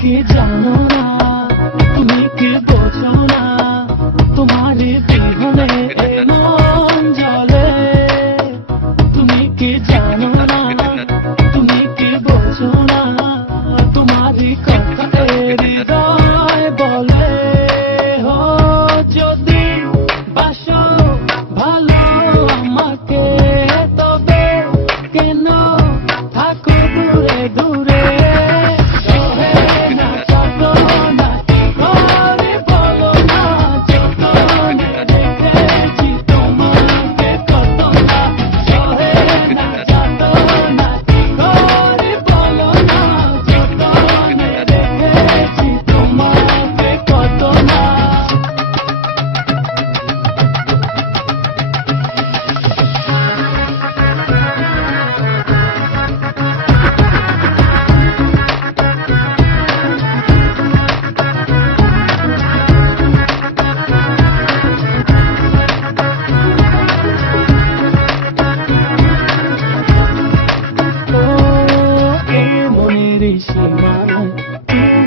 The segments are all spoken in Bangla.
কি জানো না, তুমি কি বোঝো না, তোমার বিহনে এ মন জ্বলে। তুমি কি জানো না, তুমি কি বোঝো না, তোমার কথা হৃদয় বলে। হো যদি বাসো ভালো আমাকে, তবে কেন থাকো দূরে দূরে।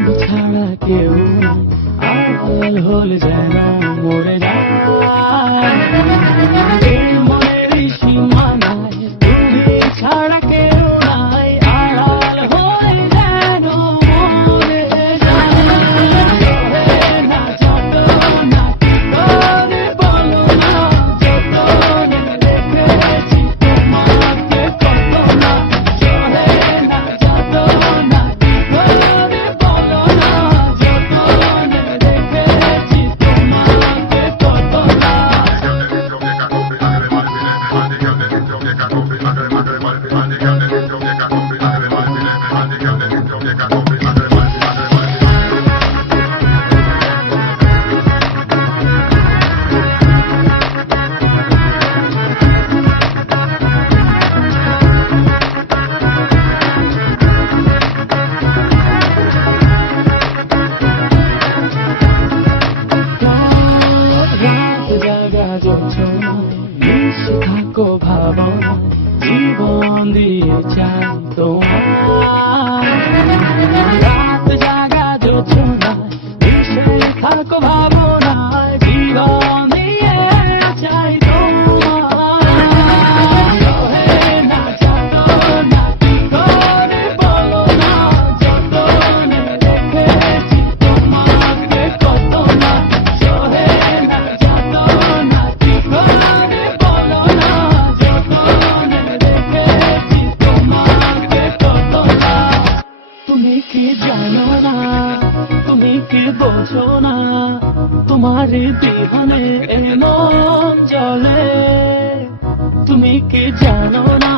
তুমি ছাড়া কেউ আড়াল হলে যেন মরে যায়। মনের সীমানায় তুমি ছাড়া কেউ নাই, আড়াল হয়ে যেন মরে যায়। না যত না কি করে বলো না, যতনে রেখেছি তোমাকে কত না। না যত না কি করে বলো না, যতনে রেখেছি তোমাকে কত না। মিশে থাকো ভাবনা, জীবন দিয়ে চাই তোমার। রাত জাগা যোজনায় মিশে থাকো ভাবনায়, জীবন দিয়ে চাই তোমার। না যত না কি করে বলো না, যতনে রেখেছি তোমাকে কত না। না যত না কি করে বলো না, যতনে রেখেছি তোমাকে কত না। তুমি কি জানো না, তুমি কি বোঝো না, তোমার বিহনে এ মন জ্বলে। তুমি কি জানো না,